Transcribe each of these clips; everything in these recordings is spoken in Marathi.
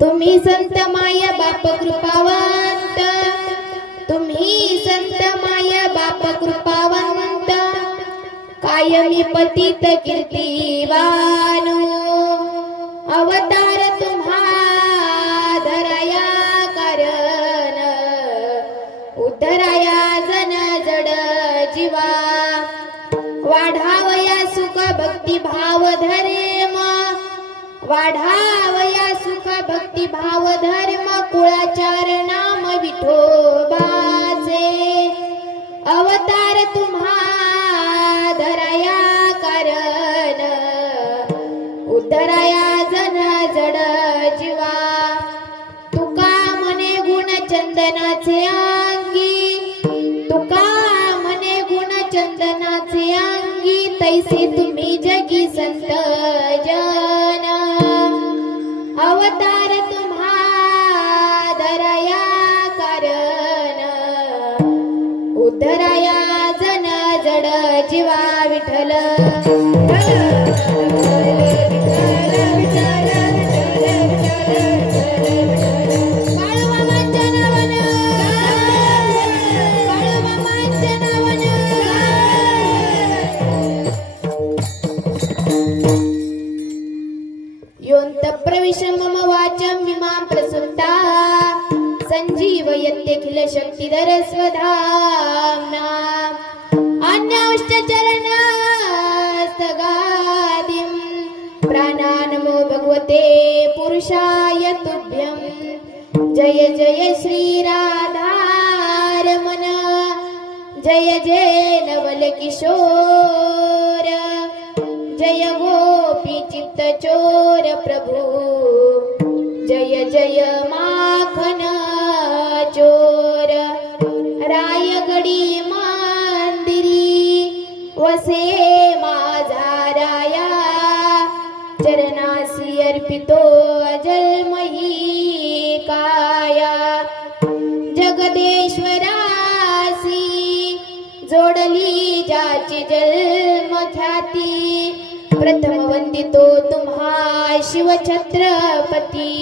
तुम्ही संत माया बाप कृपावंत, तुम्ही संत माया बाप कृपावंत, कायमी पतित कीर्तिवान, अवतार तुम्हा धराया कारण, उद्धराया जन जड जीवा, वाढावया सुख भक्ती भाव धर्म, वाढावया सुख भक्ती भाव धर्म, कुळाचार नाम विठोबाचे, अवतार तुम्हा धराया कारण, उद्धराया जन जड जीवा, तुका म्हणे गुण चंदनाचे अंगी, तुका म्हणे गुण चंदनाचे अंगी, तैसे तुम्ही जगी संत जन, अवतार तुम्हा धराया कारण, उद्धराया जन जड जीवा, विठ्ठल योऽन्त प्रविश मम वाचं इमां प्रसुप्ता, संजीवयत्यखिल शक्तिधर स्वधाम्ना, अन्याश्च चरणास्तगादिं, प्राणानमो भगवते पुरुषाय तुभ्यं, जय जय श्री राधारमण, जय जय नवल किशोर, जय गोपी चित्त चोर प्रभु, जय जय माखन चोर, रायगडी मंदिरी वसे माझा राया, चरणासी अर्पितो अजलमही काया, जगदेश्वरासी जोडली ज्याची जन्म ख्याती, प्रथम वंदितो तुम्हा शिव छत्रपती,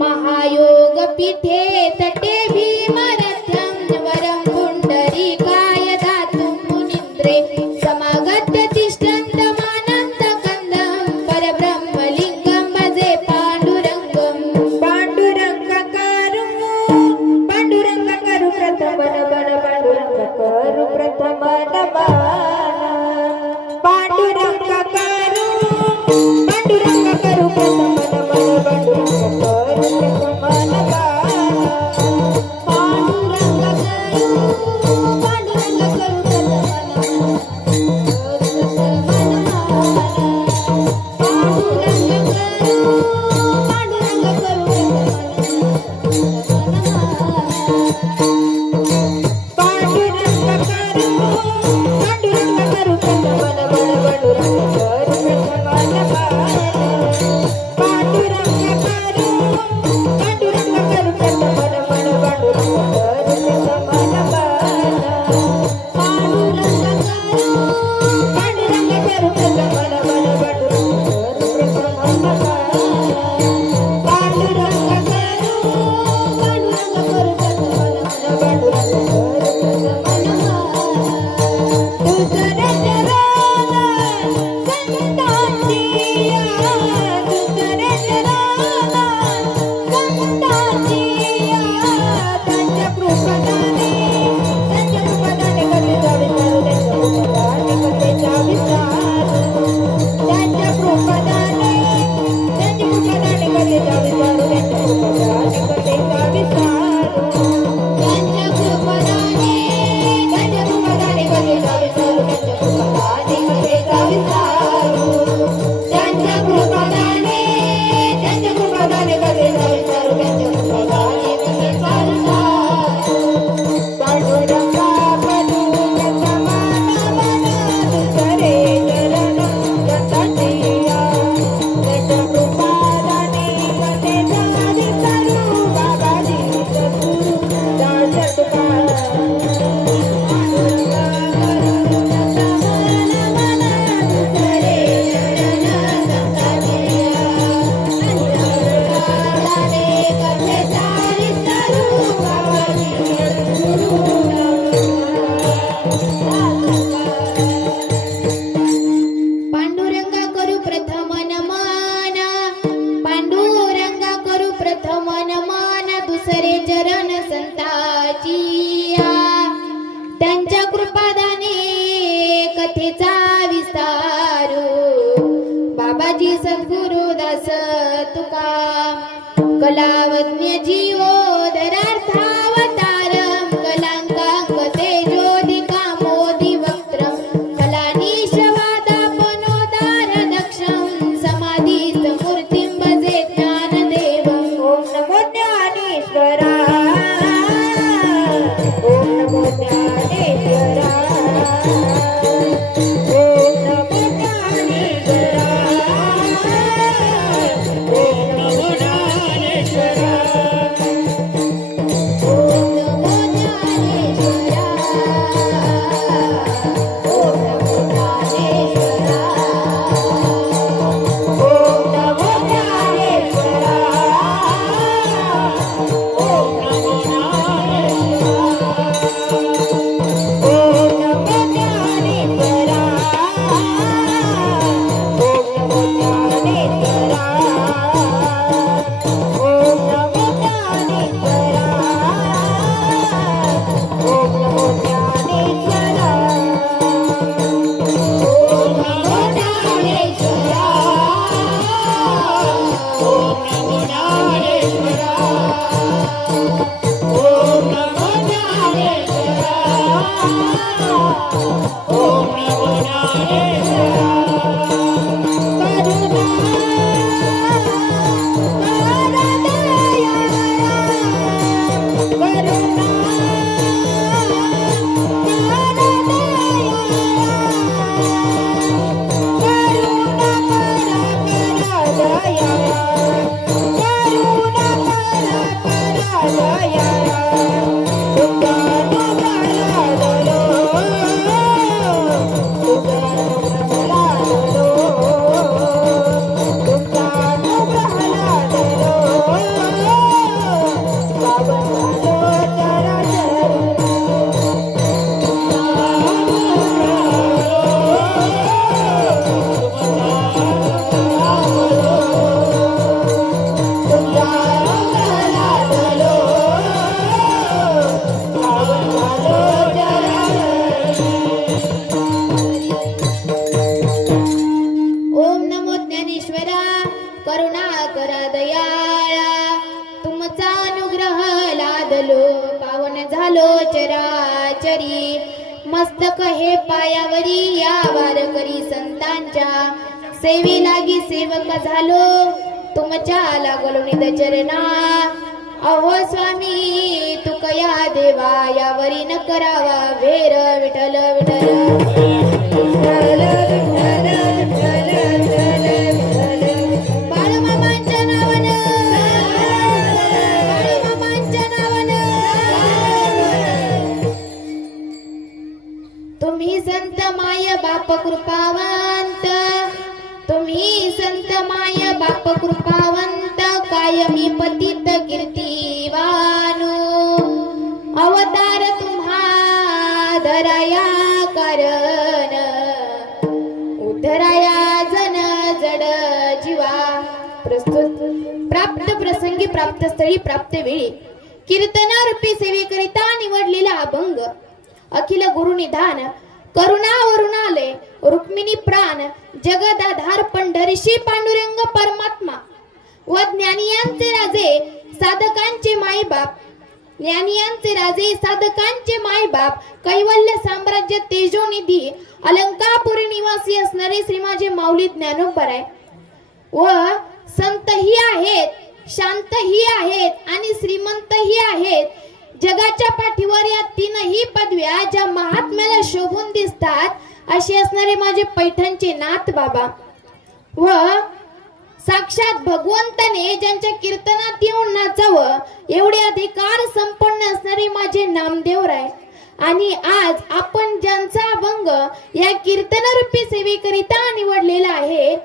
महायोग पीठे तटे भीमरथ्यं, वरं पुंडरीकाय दातुं मुनीन्द्रे, समागत्य तिष्ठन्तमानन्दकन्दं, परब्रह्मलिङ्गं भजे पाण्डुरङ्गं, पांडुरंग करू प्रथम नमन, पांडुरंग करू प्रथम नमन, पांडुरंग करू प्रथम नमन, पांडुरंग करू प्रथम नमन. कलावज्ञ जीवोदरार्थावतारं कलांकांक तेजोदिका मोदी वक्त्रं कलानीशवादापनोदार दक्षं समाधीस्थ मूर्तिं भजे ज्ञानदेवम् ओम नमो ज्ञानेश्वरा ओम नमो ज्ञानेश्वरा ओम नमो ज्ञानेश्वरा ओम नमो ज्ञानेश्वरा ओम नमो ज्ञानेश्वरा ओम नमो ज्ञानेश्वरा ओम नमो ज्ञानेश्वरा ओम नमो ज्ञानेश्वरा ओम नमो ज्ञानेश्वरा ओम नमो ज्ञानेश्वरा ओम नमो ज्ञानेश्वरा ओम नमो ज्ञानेश्वरा ओम नमो ज्ञानेश्वरा ओम नमो ज्ञानेश्वरा ओम नमो ज्ञानेश्वरा ओम नमो ज्ञानेश्वरा ओम नमो ज्ञानेश्वरा करुणा करा दयाळा तुमचा अनुग्रह लादलो पावन झालो चराचरी मस्तक हे पायावरी या वारकरी संतांच्या सेवे लागी सेवक झालो तुमच्या लागलो निज चरणा अहो स्वामी तुकया देवा यावरी न करावा वेर विठ्ठल विठ्ठल बाळूमामांच्या नावानं बाळूमामांच्या नावानं तुम्ही संत माय बाप कृपावंत तुम्ही संत माय बाप कृपावंत कायमी पतित कीर्तिवानो अवतार तुम्हा धराया कारण उद्धराया जन जड जीवा प्रस्तुत प्राप्त प्रसंगी प्राप्त स्थळी प्राप्त वेळी कीर्तनारूपी सेवेकरिता निवडलेला अभंग अखिल गुरुनिधान करुणावरुणालय रुक्मिणी प्राण जगदाधार पंढरीशी पांडुरंग परमात्मा व ज्ञानियांचे राजे साधकांचे मायबाप ज्ञानियांचे राजे साधकांचे मायबाप कैवल्य साम्राज्य तेजोनिधी अलंकापुरी निवासी असणारे श्री माझे माऊली ज्ञानोबराय व संतही आहेत शांतही आहेत आणि श्रीमंतही आहेत जगाच्या पाठीवर या तीनही पदव्या ज्या महात्म्याला शोभून दिसतात असे असणारे माझे पैठणचे नाथ बाबा व साक्षात भगवंताने ज्यांच्या कीर्तनात येऊन नाचावं एवढे अधिकार संपन्न असणारे माझे नामदेवराय आणि आज आपण ज्यांचा अभंग या कीर्तनरूपी सेवेकरिता निवडलेला आहे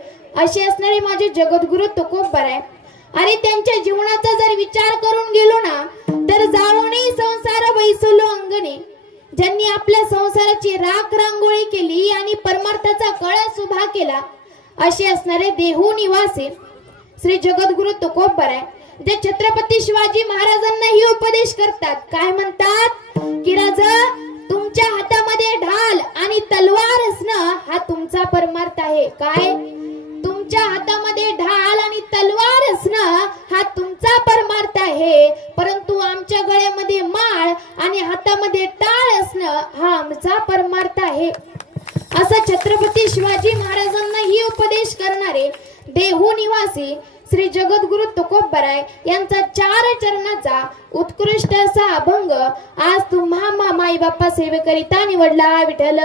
असे असणारे माझे जगद्गुरु तुकोबराय. अरे त्यांच्या जीवनाचा जर विचार करून गेलो ना तर जाळोनी संसार बैसलो अंगणे ज्यांनी आपल्या संसाराची राख रांगोळी केली आणि परमार्थाचा कळस उभा केला असे असणारे देहू निवासी श्री जगद्गुरु तुकोबराय जे छत्रपती शिवाजी महाराजांना ही उपदेश करतात. काय म्हणतात की राजा तुमच्या हातामध्ये ढाल आणि तलवार असणं हा तुमचा परमार्थ आहे. काय तुमच्या हातामध्ये ढाल आणि तलवार असणं हा तुमचा परमार्थ आणि हातामध्ये टाळ असणं हा आमचा परमार्थ आहे असा छत्रपती शिवाजी महाराजांना ही उपदेश करणारे देहू निवासी श्री जगद्गुरु तुकोबराय यांचा 4 चरणाचा उत्कृष्ट असा अभंग आज तुम्हा माई बाप्पा सेवेकरिता निवडला. विठ्ठल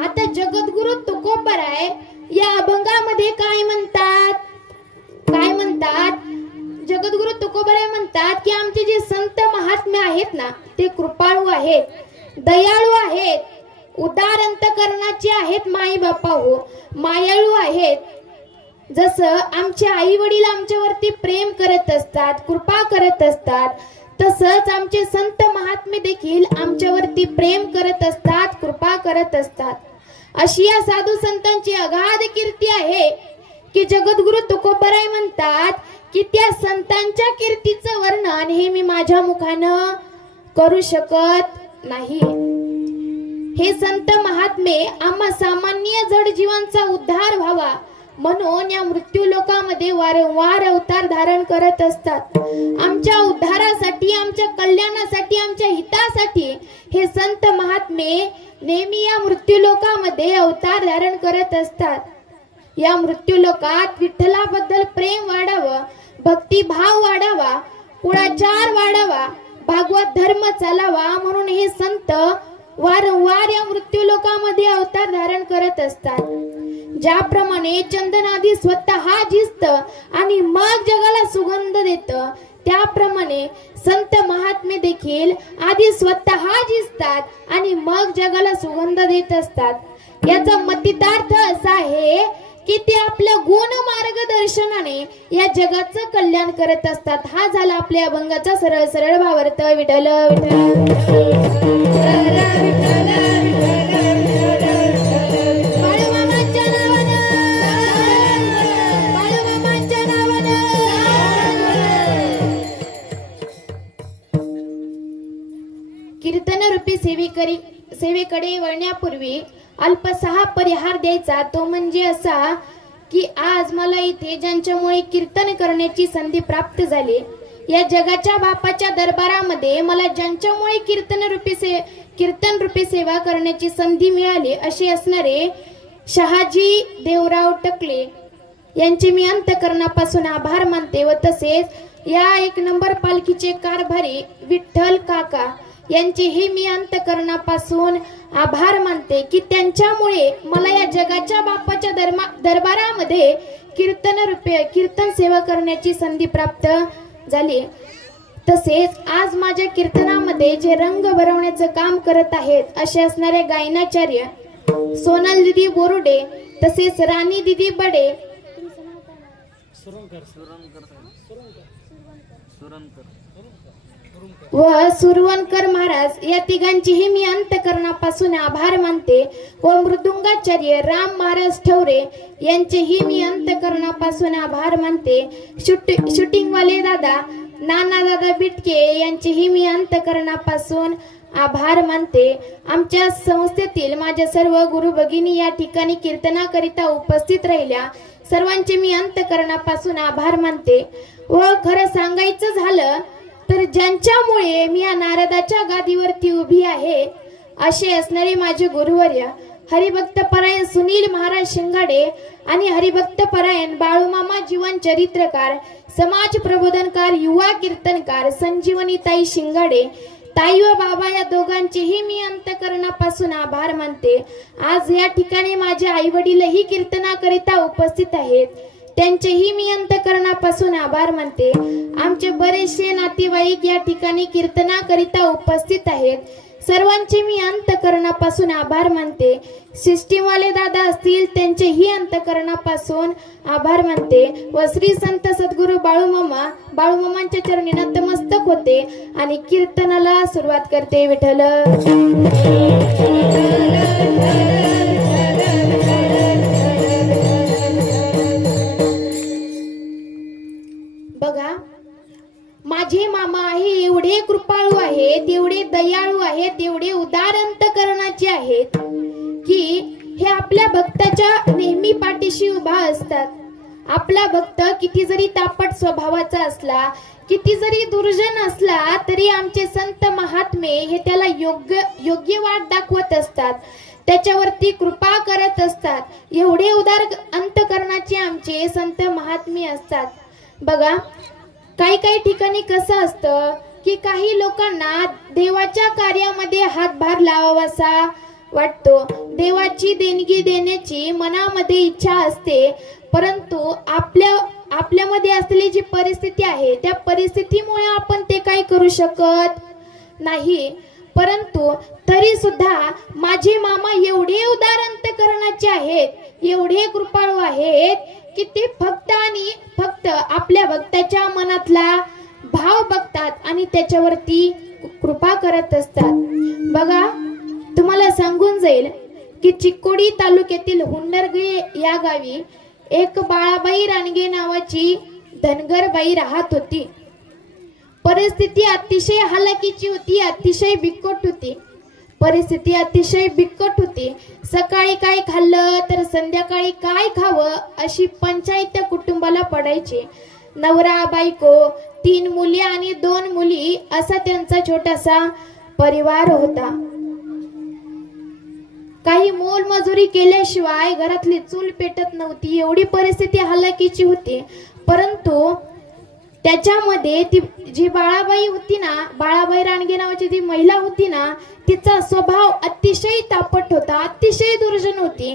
आता जगद्गुरु तुकोबराय या अभंगामध्ये काय म्हणतात जगद्गुरु तुकोबराय म्हणतात की आमचे जे संत महात्मे आहेत ना ते कृपाळू आहेत, दयाळू आहेत, उदार अंतकरणाचे आहेत, माई बापा हो मायाळू आहेत. जसं आमचे आई वडील आमच्यावरती प्रेम करत असतात, कृपा करत असतात, तसंच आमचे संत महात्मे देखील आमच्यावरती प्रेम करत असतात, कृपा करत असतात. अशी या साधू संतांची अगाध कीर्ती आहे की जगद्गुरु तुकोबराय म्हणतात की त्या संतांच्या कीर्तीचं वर्णन हे मी माझ्या मुखानं करू शकत नाही. हे संत महात्मे आम्हा सामान्य जड जीवांचा उद्धार व्हावा म्हणून या मृत्यू लोकामध्ये वारंवार अवतार धारण करत असतात. आमच्या उद्धारासाठी, आमच्या कल्याणासाठी, आमच्या हितासाठी हे संत महात्मे नेहमी या मृत्यू लोकामध्ये अवतार धारण करत असतात. या मृत्यू लोकात विठ्ठलाबद्दल प्रेम वाढावं, भक्तिभाव वाढावा, कुळाचार वाढावा, भागवत धर्म चालावा म्हणून हे संत वारंवार या मृत्यू लोकामध्ये अवतार धारण करत असतात. ज्याप्रमाणे चंदन आधी स्वतः झिजत आणि मग जगाला सुगंध देत, त्याप्रमाणे संत महात्मे देखील आधी स्वतः झिजतात आणि मग जगाला सुगंध देत असतात. याचा मतितार्थ असा आहे की ते आपल्या गुण मार्गदर्शनाने या जगाचं कल्याण करत असतात. हा झाला आपल्या अभंगाचा सरळ सरळ भावार्थ. विठ्ठल बाळूमामांच्या नावानं, बाळूमामांच्या नावानं. कीर्तन रूपी सेवेकडे वळण्यापूर्वी अल्पसा परिहार द्यायचा. तो म्हणजे असा की आज मला इथे ज्यांच्यामुळे कीर्तन करण्याची संधी प्राप्त झाली, या जगाच्या बापाच्या दरबारामध्ये मला ज्यांच्यामुळे कीर्तन रूपी सेवा करण्याची संधी मिळाली असे असणारे शहाजी देवराव टकले यांचे मी अंतकरणापासून आभार मानते. व तसेच या 1 नंबर पालखीचे कारभारी विठ्ठल काका यांचेही मी अंतकरणापासून आभार मानते की त्यांच्यामुळे मला या जगाच्या बापाच्या दरबारामध्ये कीर्तन सेवा करण्याची संधी प्राप्त झाली. तसेच आज माझ्या कीर्तनामध्ये जे रंग भरवण्याचं काम करत आहेत असे असणारे गायनाचार्य सोनल दिदी बोरुडे, तसेच राणी दिदी बडे, व सुरवणकर महाराज या तिघांचीही मी अंतकरणापासून आभार मानते. व मृदुंगाचार्य राम महाराज ठवरे यांचेही मी अंतकरणापासून आभार मानते. शूटिंगवाले दादा नाना दादा बिटके यांचेही मी अंतकरणापासून आभार मानते. आमच्या संस्थेतील माझ्या सर्व गुरु भगिनी या ठिकाणी कीर्तनाकरिता उपस्थित राहिल्या, सर्वांचे मी अंतकरणापासून आभार मानते. व खरं सांगायचं झालं तर ज्यांच्यामुळे मी या नारदाच्या गादीवरती उभी आहे असे असणारे माझे गुरुवर्य हरिभक्तपरायण सुनील महाराज शिंगाडे आणि हरिभक्तपरायण बाळूमामा जीवन चरित्रकार, समाज प्रबोधनकार, युवा कीर्तनकार संजीवनीताई शिंगाडे, ताई व बाबा या दोघांचेही मी अंतकरणापासून आभार मानते. आज या ठिकाणी माझे आई वडीलही कीर्तनाकरिता उपस्थित आहेत, त्यांचेही मी अंतकरणापासून आभार मानते. आमचे बरेचसे नातेवाईक या ठिकाणी कीर्तनाकरिता उपस्थित आहेत, सर्वांचे मी अंतकरणापासून आभार मानते. सिस्टीमवाले दादा असतील त्यांचेही अंतकरणापासून आभार मानते. व श्री संत सद्गुरू बाळूमामांच्या चरणी नतमस्तक होते आणि कीर्तनाला सुरुवात करते. विठ्ठल बघा, माझे मामा आहे एवढे कृपाळू आहेत, एवढे दयाळू आहेत, एवढे उदार अंतकरणाचे आहेत की हे आपल्या भक्ताच्या नेहमी पाठीशी उभा असतात. आपला भक्त किती जरी तापट स्वभावाचा असला, किती जरी दुर्जन असला, तरी आमचे संत महात्मे हे त्याला योग्य वाट दाखवत असतात, त्याच्यावरती कृपा करत असतात. एवढे उदार अंतकरणाचे आमचे संत महात्मे असतात. बघा, काही ठिकाणी कसं असतं की काही लोकांना देवाच्या कार्यामध्ये हातभार लावावासा वाटतो, देवाची देणगी देण्याची मनामध्ये इच्छा असते, परंतु आपल्यामध्ये असलेली जी परिस्थिती आहे त्या परिस्थितीमुळे आपण ते काही करू शकत नाही. परंतु तरी सुद्धा माझे मामा एवढे उदार अंतकरणाचे आहेत, एवढे कृपाळू आहेत की ते फक्त आणि फक्त आपल्या भक्ताच्या मनातला भाव बघतात आणि त्याच्यावरती कृपा करत असतात. बघा, तुम्हाला सांगून जाईल की चिकोडी तालुक्यातील हुन्नरगे या गावी एक बाळाबाई रानगे नावाची धनगर बाई राहत होती. परिस्थिती अतिशय हालाकीची होती, अतिशय बिकट होती. परिस्थिती अतिशय बिकट होती. सकाळी काय खाल्लं तर संध्याकाळी काय खावं अशी पंचायत त्या कुटुंबाला पडायची. नवरा बायको, 3 मुली आणि 2 मुली असा त्यांचा छोटासा परिवार होता. काही मोलमजुरी केल्याशिवाय घरातली चूल पेटत नव्हती, एवढी परिस्थिती हालाकीची होती. परंतु त्याच्यामध्ये ती जी बाळाबाई होती ना, बाळाबाई रानगे नावाची ती महिला होती ना, तिचा स्वभाव अतिशय तापट होता, अतिशय दुर्जन होती.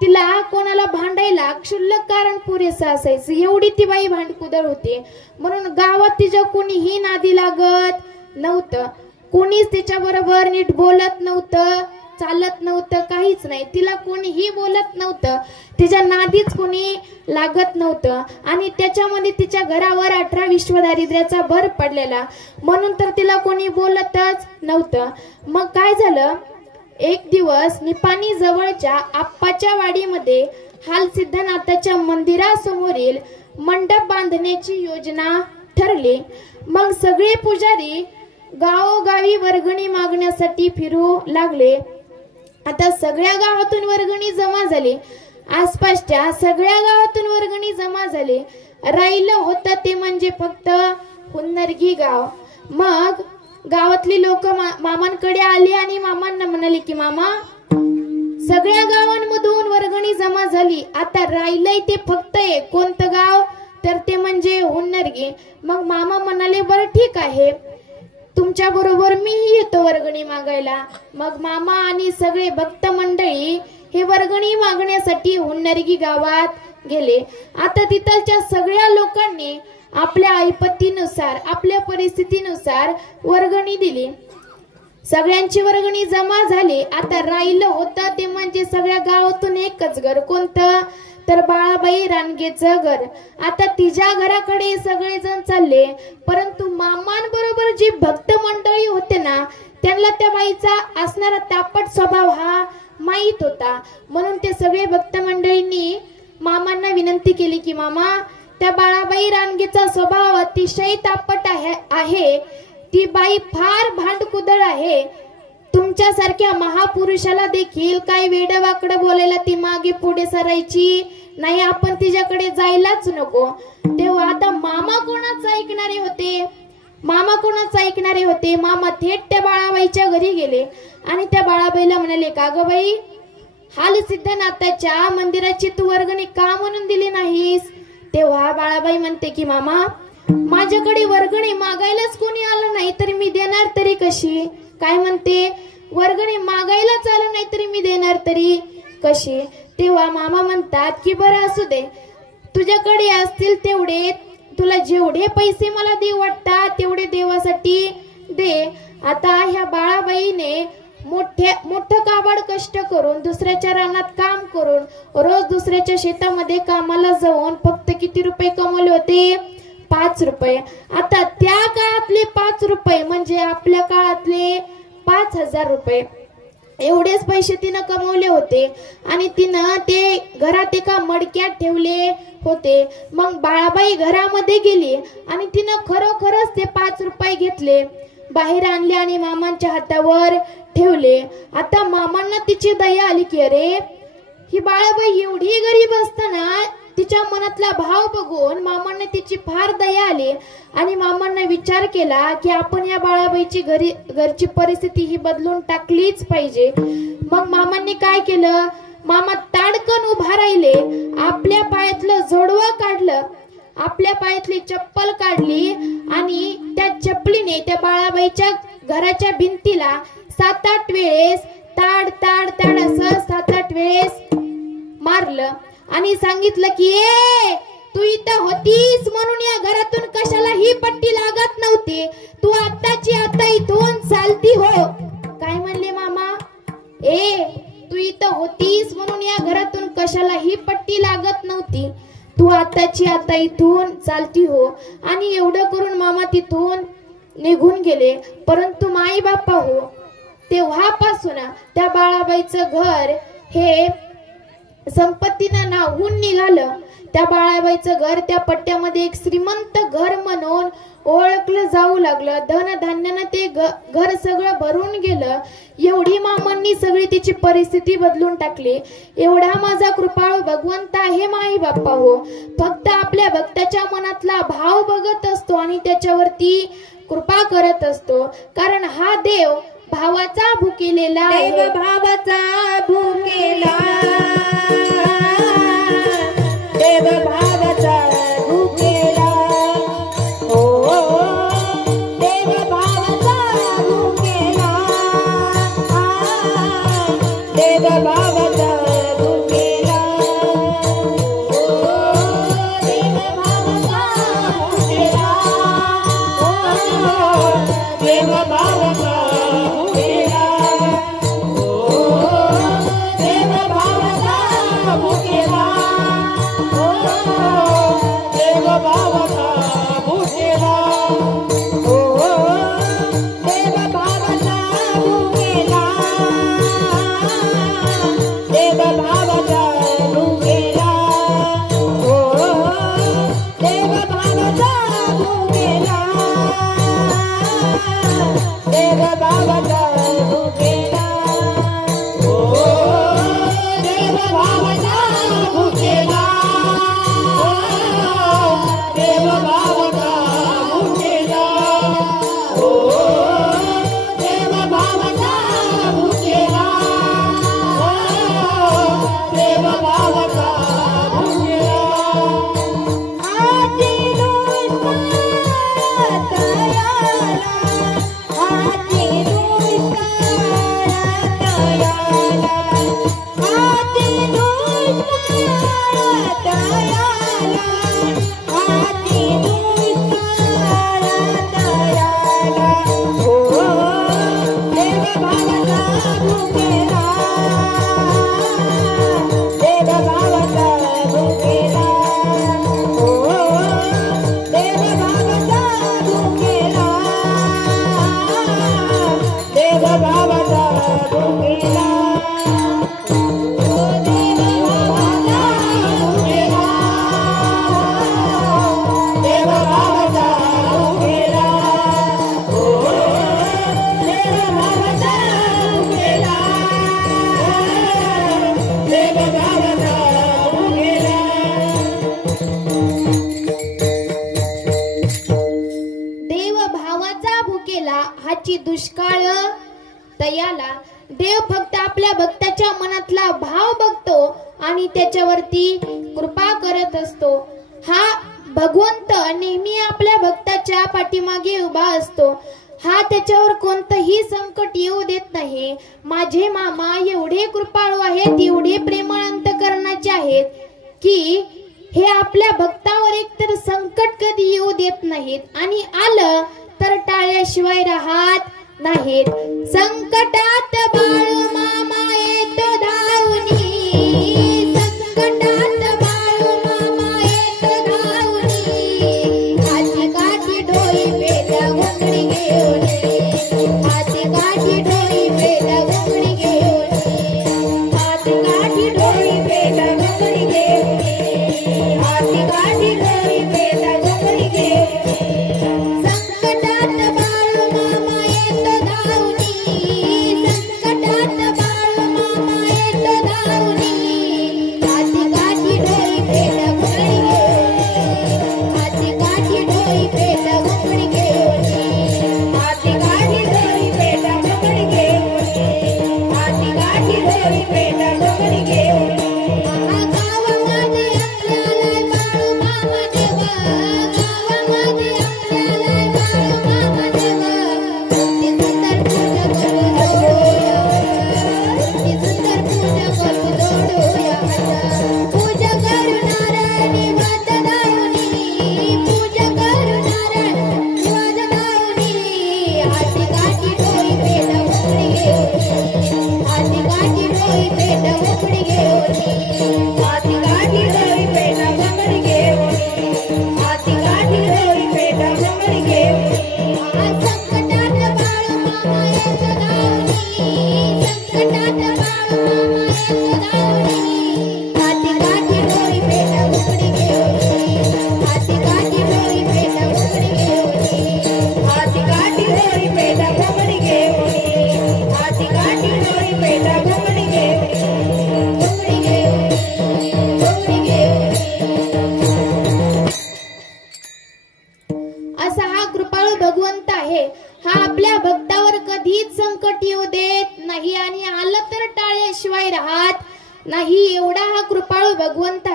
तिला कोणाला भांडायला क्षुल्लक कारण पुरेसं असायचं, एवढी ती बाई भांडकुदळ होती. म्हणून गावात तिच्या कोणीही नादी लागत नव्हतं, कोणीच तिच्या बरोबर नीट बोलत नव्हतं, चालत नव्हतं, काहीच नाही. तिला कोणीही बोलत नव्हतं, तिच्या नादीच कोणी लागत नव्हतं. आणि त्याच्यामध्ये तिच्या घरावर 18 विश्वदारिद्र्याचा भर पडलेला, म्हणून तर तिला कोणी बोलतच नव्हतं. मग काय झालं, एक दिवस निपाणी जवळच्या आप्पाच्या वाडीमध्ये हालसिद्धनाथाच्या मंदिरासमोरील मंडप बांधण्याची योजना ठरली. मग सगळे पुजारी गावोगावी वर्गणी मागण्यासाठी फिरू लागले. आता सगळ्या गावातून वर्गणी जमा झाली, आसपासच्या सगळ्या गावातून वर्गणी जमा झाली. राहिलं होतं ते म्हणजे फक्त हुन्नरगी गाव. मग गावातली लोक मामांकडे आली आणि मामांना म्हणाले की मामा, सगळ्या गावांमधून वर्गणी जमा झाली, आता राहिलंय ते फक्त एक कोणतं गाव, तर ते म्हणजे हुन्नरगी. मग मामा म्हणाले बरं ठीक आहे, तुमच्या बरोबर मीही येतो वर्गणी मागायला. मग मामा आणि सगळे भक्त मंडळी हे वर्गणी मागण्यासाठी हुन्नरगी गावात गेले. आता तिथलच्या सगळ्या लोकांनी आपल्या ऐपतीनुसार, आपल्या परिस्थितीनुसार वर्गणी दिली. सगळ्यांची वर्गणी जमा झाली. आता राहिलं होतं ते म्हणजे सगळ्या गावातून एकच घर, कोणतं, तर बाळाबाई रानगेचं घर. आता तिच्या घराकडे सगळेजण चालले, परंतु मामांबरोबर जी भक्त मंडळी होते ना, त्यांना त्या बाईचा असणारा तापट स्वभाव हा माहीत होता. म्हणून ते सगळे भक्त मंडळींनी मामांना विनंती केली की मामा, त्या बाळाबाई रानगेचा स्वभाव अतिशय तापट आहे, ती बाई फार भांडकुदळ आहे, तुमच्यासारख्या महापुरुषाला देखील काही वेडवाकडं बोलायला ती मागे पुढे सरायची नाही, आपण तिच्याकडे जायलाच नको. तेव्हा आता मामा कोणाचं ऐकणारे होते, मामा कोणाचं ऐकणारे होते. मामा थेट त्या बाळाबाईच्या घरी गेले आणि त्या बाळाबाईला म्हणाले, का ग बाई, हालसिद्धनाथाच्या मंदिराची तू वर्गणी का म्हणून दिली नाहीस? तेव्हा बाळाबाई म्हणते की मामा, माझ्याकडे वर्गणी मागायलाच कोणी आलं नाही तर मी देणार तरी कशी? काय म्हणते, वर्गणी मागायलाच आलं नाही तरी मी देणार तरी कशी? तेव्हा मामा म्हणतात की बरं असू दे, तुझ्याकडे असतील तेवढे, तुला जेवढे पैसे मला देऊ वाटतात तेवढे देवासाठी दे. आता ह्या बाळाबाईने मोठं काबाड कष्ट करून, दुसऱ्याच्या रानात काम करून, रोज दुसऱ्याच्या शेतामध्ये कामाला जाऊन फक्त किती रुपये कमवले होते? 5 रुपये. आता त्या काळातले 5 रुपये म्हणजे आपल्या काळातले 5,000 रुपये, एवढेच पैसे तिनं कमवले होते आणि तिनं ते घरात एका मडक्यात ठेवले होते. मग बाळाबाई घरामध्ये गेली आणि तिनं खरोखरच ते 5 रुपये घेतले, बाहेर आणले आणि मामांच्या हातावर ठेवले. आता मामांना तिची दया आली की अरे, ही बाळाबाई एवढी गरीब असताना तिच्या मनातला भाव बघून मामांना तिची फार दया आली आणि मामांना विचार केला की आपण या बाळाबाईची घरची परिस्थिती ही बदलून टाकलीच पाहिजे. मग मामांनी काय केलं, मामा ताडकन उभा राहिले, आपल्या पायातलं जोडवं काढलं, आपल्या पायातली चप्पल काढली आणि त्या चपलीने त्या बाळाबाईच्या घराच्या भिंतीला 7-8 वेळेस ताड ताड ताड असं 7-8 वेळेस मारलं आणि सांगितलं की ए तू इथं होतीस म्हणून या घरातून कशाला ही पट्टी लागत नव्हती, तू आत्ताची आता इथून चालती हो. काय म्हणले मामा, ए तू इथं होतीस म्हणून या घरातून कशाला ही पट्टी लागत नव्हती, तू आताची आता इथून चालती हो. आणि एवढं करून मामा तिथून निघून गेले. परंतु माई बाप्पा हो, तेव्हापासून त्या बाळाबाईचं घर हे संपत्तीनं नाहून निघालं. त्या बाळाबाईचं घर त्या पट्ट्यामध्ये एक श्रीमंत घर म्हणून ओळखलं जाऊ लागलं. धनधान्यानं ते घर सगळं भरून गेलं. एवढी मामांनी सगळी तिची परिस्थिती बदलून टाकली. एवढा माझा कृपाळू भगवंत आहे माई बाप्पा हो, फक्त आपल्या भक्ताच्या मनातला भाव बघत असतो आणि त्याच्यावरती कृपा करत असतो. कारण हा देव भावाचा भुकेलेला आहे. देव भावाचा भुकेला, देव भावाचा भुकेला, हो देव भावाचा भुकेला, देव भावाचा भुकेला, हो देव भावाचा भुकेला, हो देव भावाचा हाची दुष्काळ तयाला. देव फक्त आपल्या भक्ताच्या मनातला भाव बघतो आणि त्याच्यावरती कृपा करत असतो. हा भगवंत नेहमी आपल्या भक्ताच्या पाठीमागे उभा असतो. हा त्याच्यावर कोणतंही संकट येऊ देत नाही. माझे मामा एवढे कृपाळू आहेत, एवढे प्रेमळ अंतकरणाचे आहेत की हे आपल्या भक्तावर एकतर संकट कधी येऊ देत नाहीत आणि आलं तर टाळल्याशिवाय राहत नाहीत. संकटात बाळू मामा येतो धावनी, संकटात बाळू मामा येतो धावनी. हाती काठी डोई पेटा घोंगडी घेऊन, हाती काठी डोई पेटा घोंगडी घेऊन, हाती काठी डोई पेटा घोंगडी घेऊन, हाती काठी डोई पेटा घोंगडी घेऊन. संकटात बाळू मामा येतो धावनी, संकटात बाळू मामा येतो धावनी.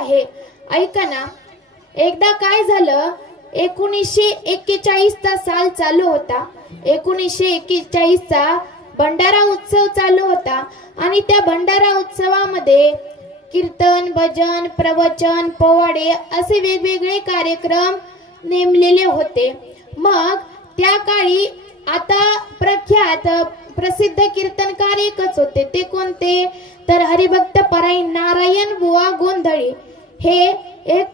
आहे. ऐका ना, एकदा काय झालं, 1941 चा साल चालू होता. 1941 चा भंडारा उत्सव चालू होता आणि त्या भंडारा उत्सवामध्ये कीर्तन, भजन, प्रवचन, पोवाडे असे वेगवेगळे कार्यक्रम नेमलेले होते. मग त्या काळी आता प्रख्यात प्रसिद्ध कीर्तनकार एकच होते. ते कोणते? तर हरिभक्त पराई नारायण बुवा गोंधळी हे एक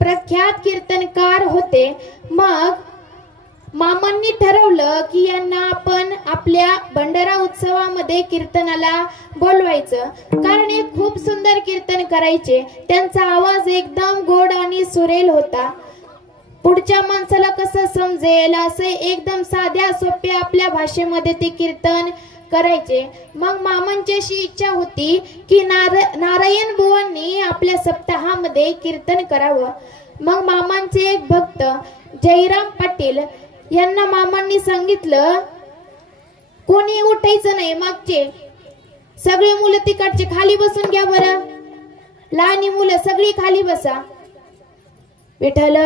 प्रख्यात कीर्तनकार होते. मग मामांनी ठरवलं की यांना आपण आपल्या भंडारा उत्सवामध्ये कीर्तनाला बोलवायचं, कारण हे खूप सुंदर कीर्तन करायचे. त्यांचा आवाज एकदम गोड आणि सुरेल होता. पुढच्या माणसाला कसं समजेल असे एकदम साध्या सोप्या आपल्या भाषेमध्ये ते कीर्तन करायचे. मग मामांची अशी इच्छा होती की नारायण बुवांनी आपल्या सप्ताहामध्ये कीर्तन करावं. मग मामांचे एक भक्त जयराम पाटील यांना मामांनी सांगितलं, कोणी उठायचं नाही, मागचे सगळे मुलं तिकडचे खाली बसून घ्या बरं, लहानी मुलं सगळी खाली बसा. विठ्ठल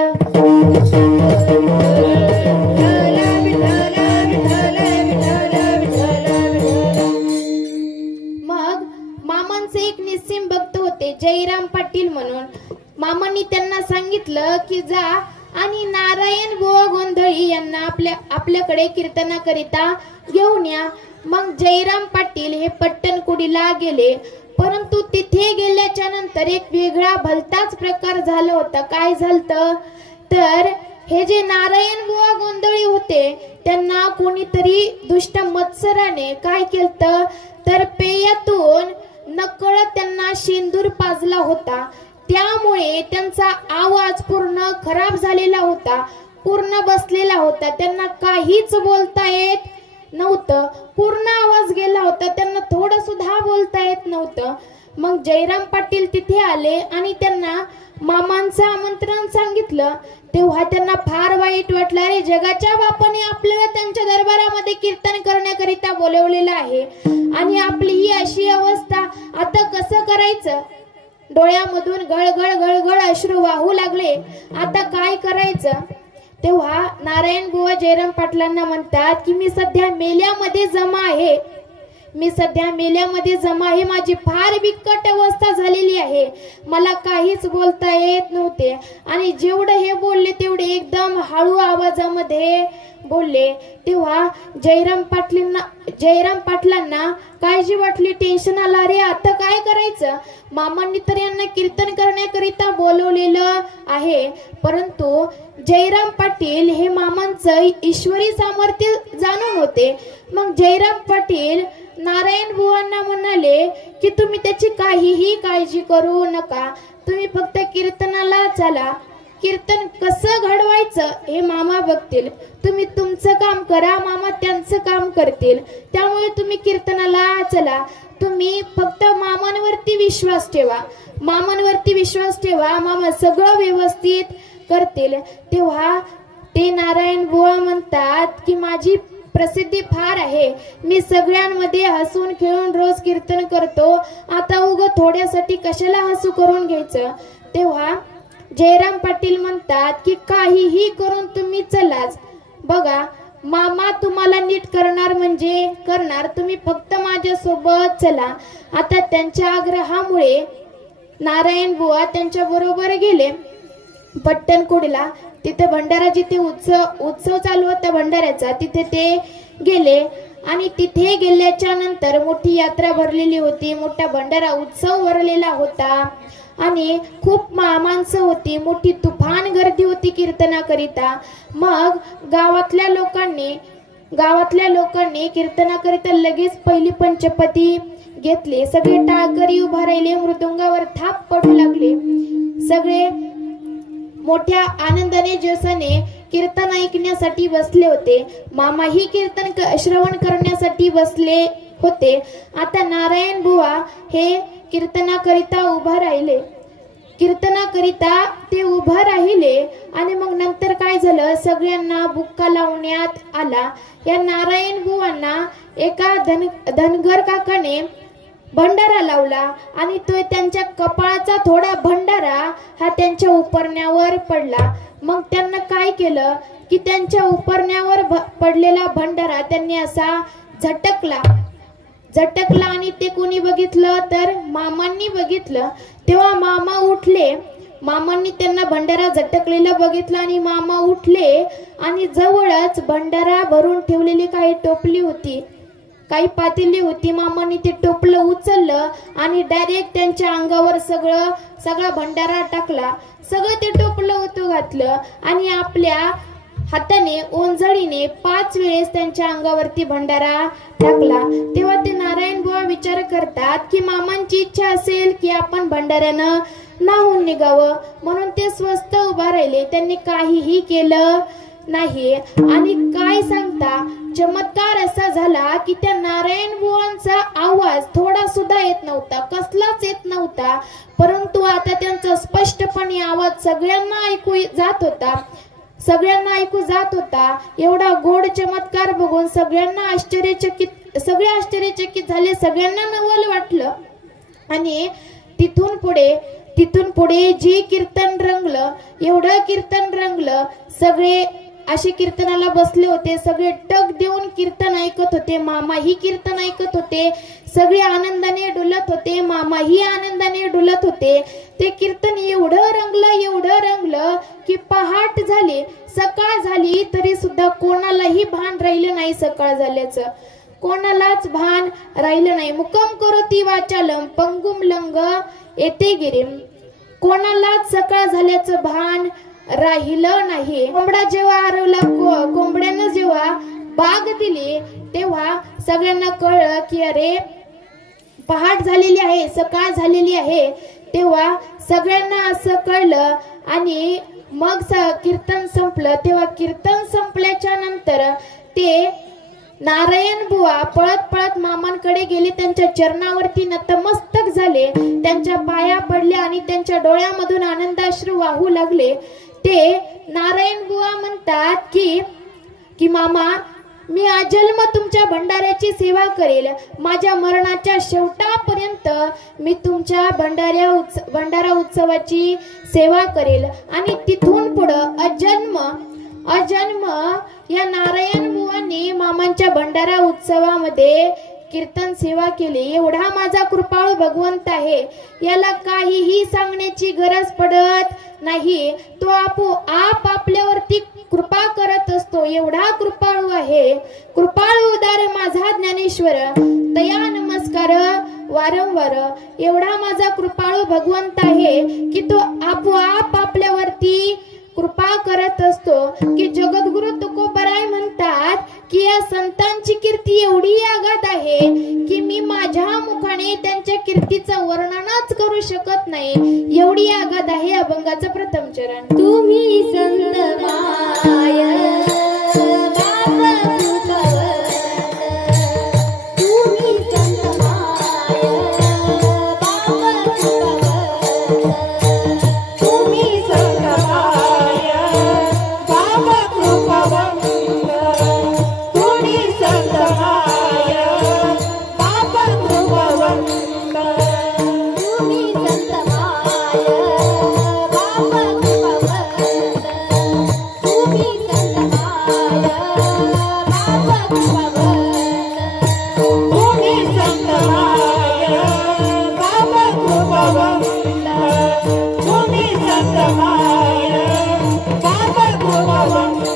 मग मामांचे एक निस्सिम भक्त होते जयराम पाटील म्हणून. मामांनी त्यांना सांगितलं की जा आणि नारायण बुवा गोंधळी यांना आपल्याकडे कीर्तनाकरिता घेऊन या. मग जयराम पाटील हे पट्टणकुडीला गेले, परंतु तिथे गेल्याच्या नंतर एक वेगळा भलताच प्रकार झाला होता. काय झालं तर हे जे नारायण बुवा गोंधळी होते त्यांना कोणीतरी दुष्ट मत्सराने काय केलं तर पेयातून नकळत त्यांना शेंदूर पाजला होता. त्यामुळे त्यांचा आवाज पूर्ण खराब झालेला होता, पूर्ण बसलेला होता. त्यांना काहीच बोलता येत नव्हतं, पूर्ण आवाज गेला होता. त्यांना थोडं सुद्धा बोलता येत नव्हतं. मग जयराम पाटील तिथे आले आणि त्यांना मामांचं आमंत्रण सांगितलं. तेव्हा त्यांना फार वाईट वाटलं. अरे, जगाच्या बापाने आपल्याला त्यांच्या दरबारामध्ये कीर्तन करण्याकरिता बोलवलेलं आहे आणि आपली ही अशी अवस्था, आता कसं करायचं? डोळ्यामधून गळगळ गळगळ अश्रू वाहू लागले. आता काय करायचं? तेव्हा नारायण बुवा जयराम पाटलांना म्हणतात की मी सध्या मेल्यामध्ये जमा आहे, माझी फार बिकट अवस्था झालेली आहे, मला काहीच बोलता येत नव्हते. आणि जेवढं हे बोलले तेवढे एकदम हळू आवाजामध्ये बोलले. तेव्हा जयराम पाटलांना काळजी वाटली, टेन्शन आलं. अरे, आता काय करायचं? मामांनी तर यांना कीर्तन करण्याकरिता बोलवलेलं आहे. परंतु जयराम पाटील हे मामांचं ईश्वरी सामर्थ्य जाणून होते. मग जयराम पाटील नारायण बुवांना म्हणाले की तुम्ही त्याची काहीही काळजी करू नका, तुम्ही फक्त कीर्तनाला चला. कीर्तन कसं घडवायचं हे मामा बघतील, तुम्ही तुमचं काम करा, मामा त्यांचं काम करतील. त्यामुळे तुम्ही कीर्तनाला चला. तुम्ही फक्त मामांवरती विश्वास ठेवा, मामा सगळं व्यवस्थित करतील. तेव्हा ते नारायण बुवा म्हणतात की माझी प्रसिद्धी फार आहे, मी सगळ्यांमध्ये हसून खेळून रोज कीर्तन करतो, आता उग थोड्यासाठी कशाला हसू करून घ्यायचं. तेव्हा जयराम पाटील म्हणतात की काहीही करून तुम्ही चलाच, बघा मामा तुम्हाला नीट करणार म्हणजे करणार, तुम्ही फक्त माझ्या सोबत चला. आता त्यांच्या आग्रहामुळे नारायण बुवा त्यांच्या बरोबर गेले पट्टणकुडीला. तिथे भंडारा, जिथे उत्सव चालू होता भंडाऱ्याचा, तिथे ते गेले. आणि तिथे गेल्याच्या नंतर मोठी यात्रा भरलेली होती, मोठा भंडारा उत्सव भरलेला होता आणि खूप माणसं होती, मोठी तुफान गर्दी होती कीर्तनाकरिता. मग गावातल्या लोकांनी कीर्तनाकरिता लगेच पहिली पंचपदी घेतली. सगळे टाळकरी उभा राहिले, मृदुंगावर थाप पडू लागले. सगळे मोठ्या आनंदाने जोशाने कीर्तन ऐकण्यासाठी बसले होते. मामाही कीर्तन श्रवण करण्यासाठी बसले होते. आता नारायण बुवा हे कीर्तनाकरिता उभा राहिले आणि मग नंतर काय झालं, सगळ्यांना बुक्का लावण्यात आला. या नारायण बुवांना एका धनगर काकाने भंडारा लावला आणि तो त्यांच्या कपाळाचा थोडा भंडारा हा त्यांच्या उपरण्यावर पडला. मग त्यांना काय केलं की त्यांच्या उपरण्यावर पडलेला भंडारा त्यांनी असा झटकला आणि ते कोणी बघितलं तर मामांनी बघितलं. तेव्हा मामा उठले. मामांनी त्यांना भंडारा झटकलेला बघितलं आणि मामा उठले आणि जवळच भंडारा भरून ठेवलेली काही टोपली होती, काही पातेली होती. मामांनी ते टोपलं उचललं आणि डायरेक्ट त्यांच्या अंगावर सगळा भंडारा टाकला. सगळं ते टोपलं होतं घातलं आणि आपल्या हाताने ओंजळीने 5 वेळेस त्यांच्या अंगावरती भंडारा टाकला. तेव्हा ते नारायण बुवा विचार करतात की मामांची इच्छा असेल की आपण भंडाऱ्यानं नाहून निघावं, म्हणून ते स्वस्थ उभा राहिले. त्यांनी काहीही केलं नाही. आणि काय सांगता, चमत्कार असा झाला की त्या नारायण बुवांचा आवाज थोडा सुद्धा येत नव्हता, कसलाच येत नव्हता, परंतु आता त्यांचा स्पष्टपणे आवाज सगळ्यांना ऐकू जात होता. एवढा गोड चमत्कार बघून सगळे आश्चर्यचकित झाले. सगळ्यांना नवल वाटलं. आणि तिथून पुढे जे कीर्तन रंगलं, एवढं कीर्तन रंगलं, सगळे असे कीर्तनाला बसले होते. सगळे टक देऊन कीर्तन ऐकत होते. मामाही कीर्तन ऐकत होते. सगळे आनंदाने डुलत होते. मामाही आनंदाने डुलत होते. ते कीर्तन एवढं रंगलं की पहाट झाली, सकाळ झाली, तरी सुद्धा कोणालाही भान राहिलं नाही सकाळ झाल्याचं. कोणालाच भान राहिलं नाही. मुकम करोती वाचालम पंगुम लंग येते गिरीम. कोणालाच सकाळ झाल्याचं भान राहिलं नाही. कोंबडा जेव्हा हरवला, कोंबड्यानं जेव्हा बाग दिली, तेव्हा सगळ्यांना कळलं की अरे पहाट झालेली आहे, सकाळ झालेली आहे. तेव्हा सगळ्यांना असं कळलं आणि मग कीर्तन संपलं. तेव्हा कीर्तन संपल्याच्या नंतर ते नारायण बुवा पळत मामांकडे गेले. त्यांच्या चरणावरती नतमस्तक झाले, त्यांच्या पाया पडले आणि त्यांच्या डोळ्यामधून आनंदाश्रू वाहू लागले. ते नारायण बुवा म्हणतात की मामा, मी अजन्म तुमच्या भंडाऱ्याची सेवा करेल. माझ्या मरणाच्या शेवटापर्यंत मी तुमच्या भंडारा उत्सवाची सेवा करेल. आणि तिथून पुढं अजन्म या नारायण बुवांनी मामांच्या भंडारा उत्सवामध्ये कीर्तन सेवा केली. एवढा माझा कृपाळू भगवंत आहे, याला काहीही सांगण्याची गरज पडत नाही. तो आपोआप आपल्यावरती कृपा करत असतो. एवढा कृपाळू आहे. कृपाळू उदार माझा ज्ञानेश्वर, दया नमस्कार वारंवार. एवढा माझा कृपाळू भगवंत आहे की तो आपोआप आपल्यावरती कृपा करत असतो. की जगद्गुरु तुकोबराय म्हणतात की या संतांची कीर्ती एवढी अगाध आहे की मी माझ्या मुखाने त्यांच्या कीर्तीचं वर्णनच करू शकत नाही, एवढी अगाध आहे. अभंगाचं प्रथम चरण. तुम्ही संत माय बाबा कृपावंत, तुम्ही संत माय बाबा कृपावंत, तुम्ही संत माय बाबा कृपावंत, तुम्ही संत माय बाबा कृपावंत, तुम्ही संत माय बाबा कृपावंत, तुम्ही संत माय बाबा कृपावंत, तुम्ही संत माय बाबा कृपावंत, तुम्ही संत माय बाबा कृपावंत.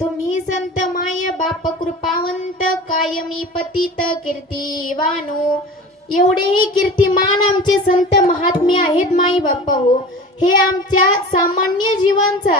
तुम्ही संत माय बाप कृपावंत, कायमी पतित कीर्तिवानो. एवढेही कीर्तिमान आमचे संत महात्मे आहेत माई बापा हो. हे आमच्या सामान्य जीवांचा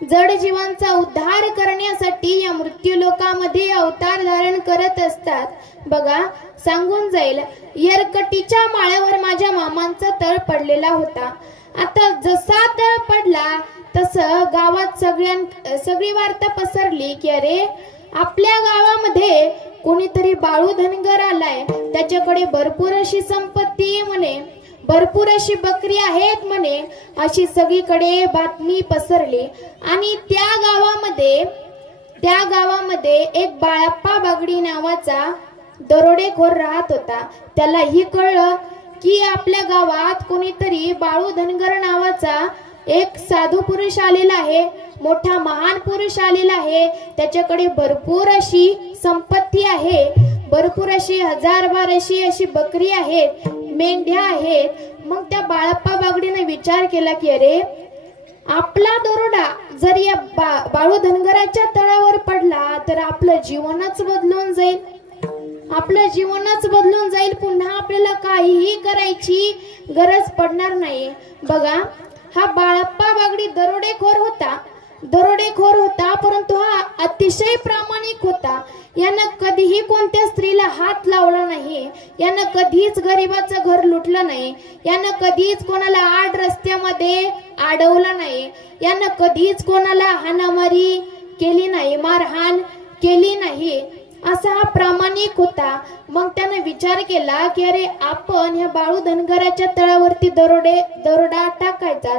जड जीवांचा उद्धार करण्यासाठी या मृत्यू लोकामध्ये अवतार धारण करत असतात. बघा, सांगून जाईल, येरकटीच्या माळ्यावर माझ्या मामांचा तळ पडलेला होता. आता जसा तळ पडला तसं गावात सगळी वार्ता पसरली की अरे, आपल्या गावामध्ये कोणीतरी बाळू धनगर आलाय, त्याच्याकडे भरपूर अशी संपत्ती आहे म्हणे, भरपूर अशी बकरी आहेत म्हणे, अशी सगळीकडे बातमी पसरली. आणि त्या गावामध्ये एक बाळप्पा बागडी नावाचा दरोडेखोर राहत होता. त्याला ही कळलं की आपल्या गावात कोणीतरी बाळू धनगर नावाचा एक साधू पुरुष आलेला आहे, मोठा महान पुरुष आलेला आहे, त्याच्याकडे भरपूर अशी संपत्ती आहे, भरपूर अशी हजारभर अशी बकरी आहेत, मेंढ्या आहेत. मग त्या बाळप्पा बागडीने विचार केला की अरे, आपला दरोडा जर या बाळू धनगराच्या तळावर पडला तर आपलं जीवनच बदलून जाईल, आपलं जीवनच बदलून जाईल. पुन्हा आपल्याला काहीही करायची गरज पडणार नाही. बघा, हा बाळप्पा बागडी दरोडेखोर होता, परंतु हा अतिशय प्रामाणिक होता. यानं कधीही कोणत्या स्त्रीला हात लावला नाही, यानं कधीच गरिबाचं घर लुटलं नाही, यानं कधीच कोणाला आड रस्त्यामध्ये अडवलं नाही, यानं कधीच कोणाला हाणामारी केली नाही, मारहाण केली नाही, असा हा प्रामाणिक होता. मग त्याने विचार केला की अरे, आपण ह्या बाळू धनगराच्या तळावरती दरोडा टाकायचा,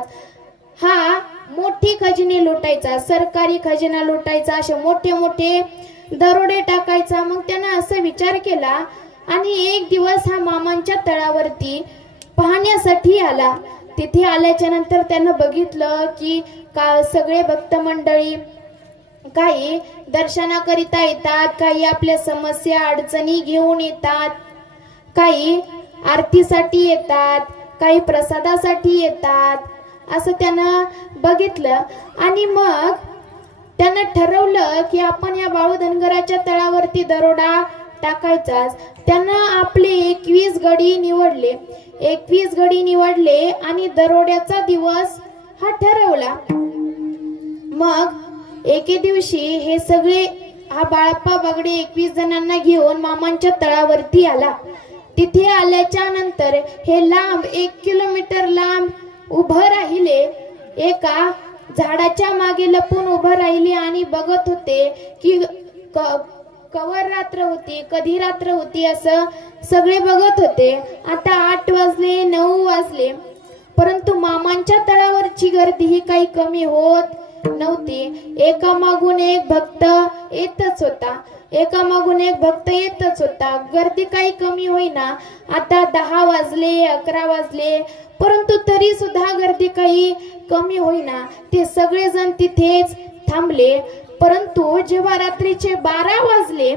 हा मोठी खजिने लुटायचा, सरकारी खजिना लुटायचा, असे मोठे मोठे दरोडे टाकायचा. मग त्यानं असं विचार केला आणि एक दिवस हा मामांच्या तळावरती पाहण्यासाठी आला. तिथे आल्याच्या नंतर त्यानं बघितलं की सगळे भक्त मंडळी काही दर्शनाकरिता येतात, काही आपल्या समस्या अडचणी घेऊन येतात, काही आरतीसाठी येतात, काही प्रसादासाठी येतात, असं त्यानं बघितलं. आणि मग त्यानं ठरवलं की आपण या बाळू धनगराच्या तळावरती दरोडा टाकायचाच. त्यानं आपले 21 गडी निवडले आणि दरोड्याचा दिवस हा ठरवला. मग एके दिवशी हे सगळे हा बाळप्पा बागडे 21 जणांना घेऊन मामांच्या तळावरती आला. तिथे आल्याच्या नंतर हे लांब 1 किलोमीटर लांब उभं राहिले, एका झाडाच्या मागे लपून उभं राहिले आणि बघत होते की कवर रात्र होती, कधी रात्र होती, असं सगळे बघत होते. आता 8 वाजले, 9 वाजले, परंतु मामांच्या तळावरची गर्दी ही काही कमी होत नव्हती. एकामागून एक भक्त येतच होता, गर्दी काही कमी होईना. आता 10 वाजले, 11 वाजले, परंतु तरी सुद्धा गर्दी काही कमी होईना. ते सगळेजण तिथेच थांबले. परंतु जेव्हा रात्रीचे 12 वाजले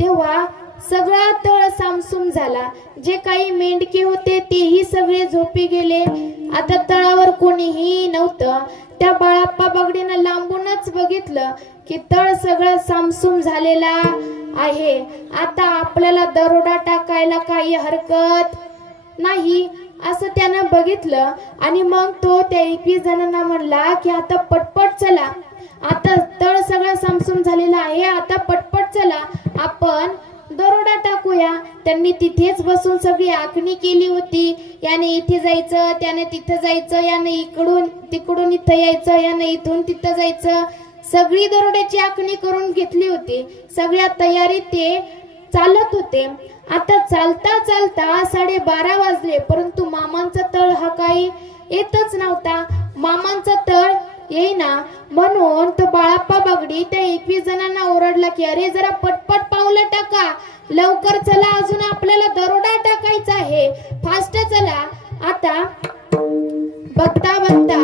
तेव्हा सगळा तळ सामसूम झाला. जे काही मेंढके होते तेही सगळे झोपी गेले. आता तळावर कोणीही नव्हतं. त्या बाळप्पा बागडीनं लांबूनच बघितलं की तळ सगळं सामसूम झालेला आहे. आता आपल्याला दरोडा टाकायला काही हरकत नाही असं त्यानं बघितलं. आणि मग तो त्या 21 जणांना म्हणला की आता पटपट चला, आता तळ सगळं सामसूम झालेला आहे, आता पटपट चला, आपण दरोडा टाकूया. त्यांनी तिथेच बसून सगळी आखणी केली होती. याने इथे जायचं, त्याने तिथे जायचं, याने इकडून तिकडून इथं यायचं, याने इथून तिथं जायचं, सगळी दरोड्याची आखणी करून घेतली होती. सगळ्या तयारीत ते चालत होते. आता चालता चालता 12:30 वाजले, परंतु मामांचा तळ हा काही येतच नव्हता. मामांचा तळ येईना. म्हणून तो बाळप्पा बागडी त्या 21 जणांना ओरडला की अरे, जरा पटपट पावलं टाका, लवकर चला, अजून आपल्याला दरोडा टाकायचा आहे, फास्ट चला. आता बघता बघता